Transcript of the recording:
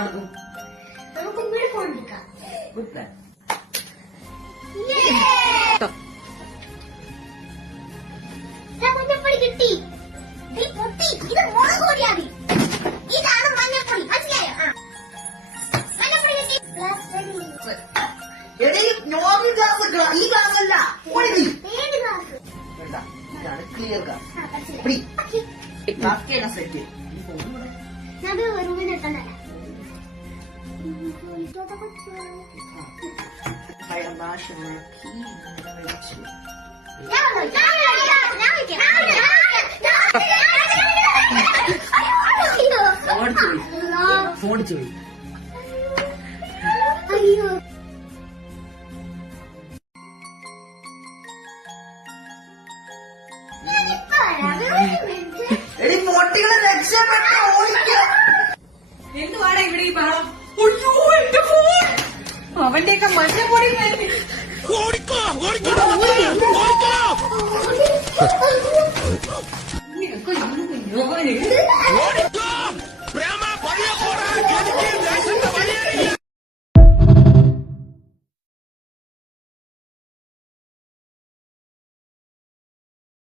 നമുക്ക് ഇവിടെ ഫോൺ എടുക്കാം. മഞ്ഞപ്പൊടി കിട്ടി. പൊട്ടി. ഇത് മുളക് പൊടിയാണ്. ഇതാണ് മഞ്ഞപ്പൊടി. മനസ്സിലായോ? മഞ്ഞപ്പൊടി കിട്ടി. നോർമൽ ഗ്ലാസ് ഈ ഗ്ലാസ് അല്ല. ഏത് ഗ്ലാസ്? ഇതാണ് ക്ലിയർ ഗ്ലാസ്. സെറ്റ് ഞാൻ റൂമിൽ എത്താൻ തരാം. ഫോൺ ചോദി. അയ്യോ എടി പൊട്ടികളെ രക്ഷപ്പെട്ട് ഓടിക്കാം. എന്തുവാടാ ഇവിടെ ഈ ബഹളം? എന്റെ ഫോൺ അവന്റെയൊക്കെ മഞ്ഞപ്പൊടി ഓടിക്കോ